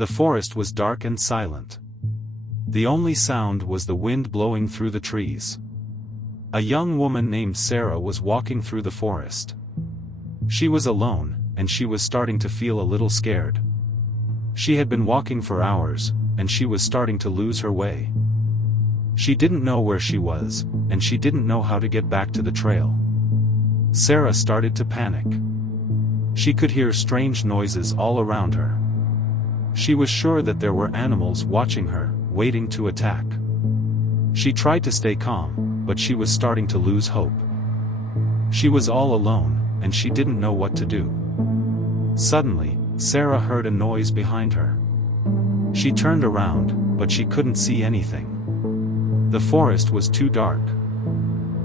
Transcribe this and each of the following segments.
The forest was dark and silent. The only sound was the wind blowing through the trees. A young woman named Sarah was walking through the forest. She was alone, and she was starting to feel a little scared. She had been walking for hours, and she was starting to lose her way. She didn't know where she was, and she didn't know how to get back to the trail. Sarah started to panic. She could hear strange noises all around her. She was sure that there were animals watching her, waiting to attack. She tried to stay calm, but she was starting to lose hope. She was all alone, and she didn't know what to do. Suddenly, Sarah heard a noise behind her. She turned around, but she couldn't see anything. The forest was too dark.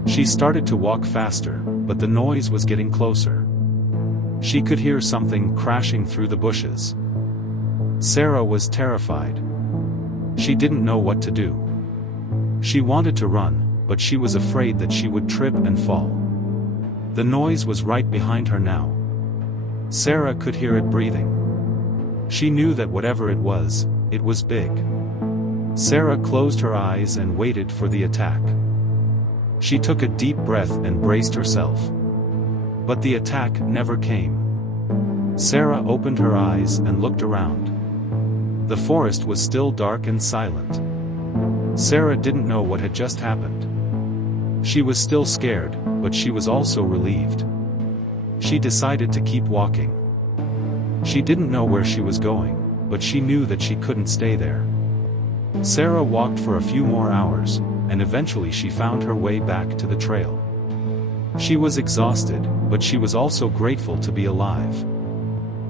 She started to walk faster, but the noise was getting closer. She could hear something crashing through the bushes. Sarah was terrified. She didn't know what to do. She wanted to run, but she was afraid that she would trip and fall. The noise was right behind her now. Sarah could hear it breathing. She knew that whatever it was big. Sarah closed her eyes and waited for the attack. She took a deep breath and braced herself. But the attack never came. Sarah opened her eyes and looked around. The forest was still dark and silent. Sarah didn't know what had just happened. She was still scared, but she was also relieved. She decided to keep walking. She didn't know where she was going, but she knew that she couldn't stay there. Sarah walked for a few more hours, and eventually she found her way back to the trail. She was exhausted, but she was also grateful to be alive.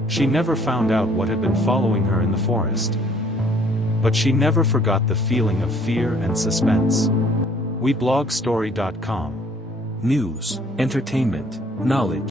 She never found out what had been following her in the forest. But she never forgot the feeling of fear and suspense. WeBlogStory.com. News, entertainment, knowledge.